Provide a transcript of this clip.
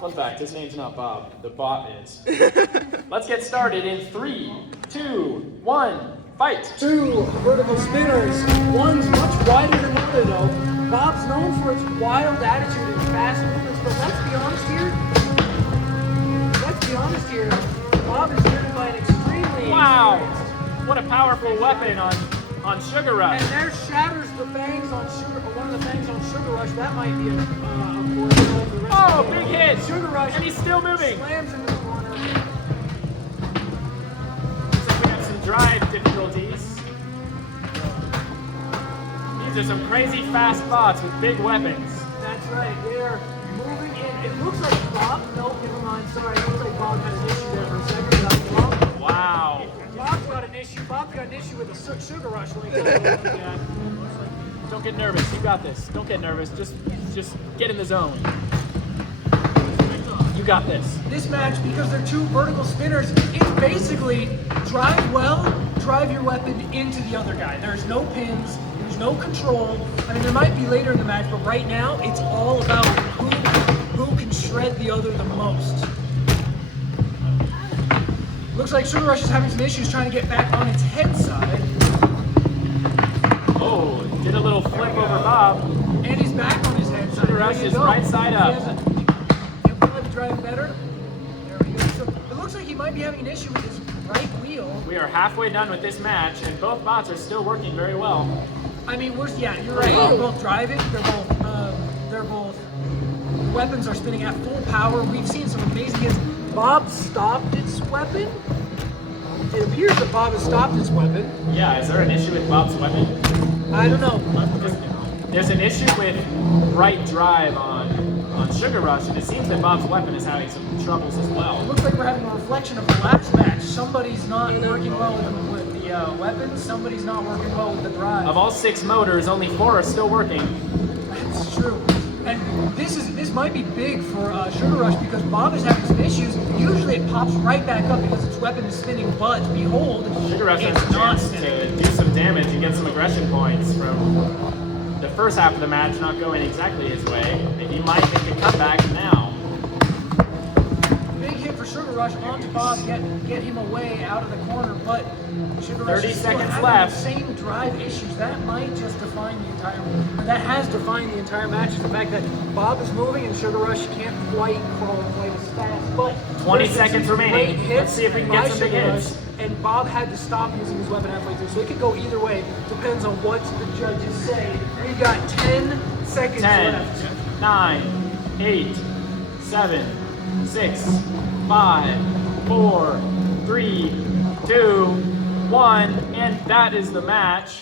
Fun fact, his name's not Bob, the bot is. Let's get started in 3, 2, 1, fight! Two vertical spinners. One's much wider than the other though. Bob's known for its wild attitude and fast movements, but let's be honest here, Bob is driven by an extremely Wow! experienced. What a powerful weapon on Sugar Rush. And there shatters the fangs on Sugar, or one of the fangs on Sugar Rush. That might be a quarter of the rest Oh, of the big hit! Sugar Rush. And he's still moving. Slams into the corner. Looks like we have some drive difficulties. These are some crazy fast bots with big weapons. That's right. They're moving in. It looks like Bob. No, never mind. Sorry. It looks like Bob had an issue there for a second. Bob, Wow. Bob's got an issue. Bob's got an issue with a Sugar Rush. Yeah. Don't get nervous. You got this. Don't get nervous. Just get in the zone. You got this. This match, because they're two vertical spinners, it's basically drive well, drive your weapon into the other guy. There's no pins. There's no control. I mean, there might be later in the match, but right now, it's all about who can shred the other the most. Looks like Sugar Rush is having some issues trying to get back on its head side. Oh, did a little flip over Bob. And he's back on his head side. Sugar Rush is right side up. He'll probably drive better. There we go. So it looks like he might be having an issue with his right wheel. We are halfway done with this match, and both bots are still working very well. I mean, yeah, you're right. They're both driving. They're both. Weapons are spinning at full power. We've seen some amazing hits. Bob stopped its weapon. It appears that Bob has stopped its weapon. Yeah, is there an issue with Bob's weapon? I don't know. There's an issue with right drive on Sugar Rush, and it seems that Bob's weapon is having some troubles as well. It looks like we're having a reflection of the last match. Somebody's not working well with the weapons. Somebody's not working well with the drive. Of all 6 motors, only 4 are still working. That's true. And this might be big for Sugar Rush because Bob is having some issues. Usually it pops right back up because its weapon is spinning, but behold, Sugar Rush has it's a not chance spinning. to do some damage and get some aggression points from the first half of the match not going exactly his way. And he might make a comeback now. Big hit for Sugar Rush onto Bob, get him away out of the corner, but Sugar Rush 30 is still seconds having left. the same drive issues. That might just define the entire, or that has defined the entire match, is the fact that Bob is moving and Sugar Rush can't quite crawl quite as fast. But 20 there's some seconds remaining. great hits Let's see if we can get by some big Sugar hits. Rush, and Bob had to stop using his weapon halfway through, so it could go either way. Depends on what the judges say. We've got 10 seconds 10, left. 9, 8, 7, 6, 5, 4, 3, 2, 1, and that is the match.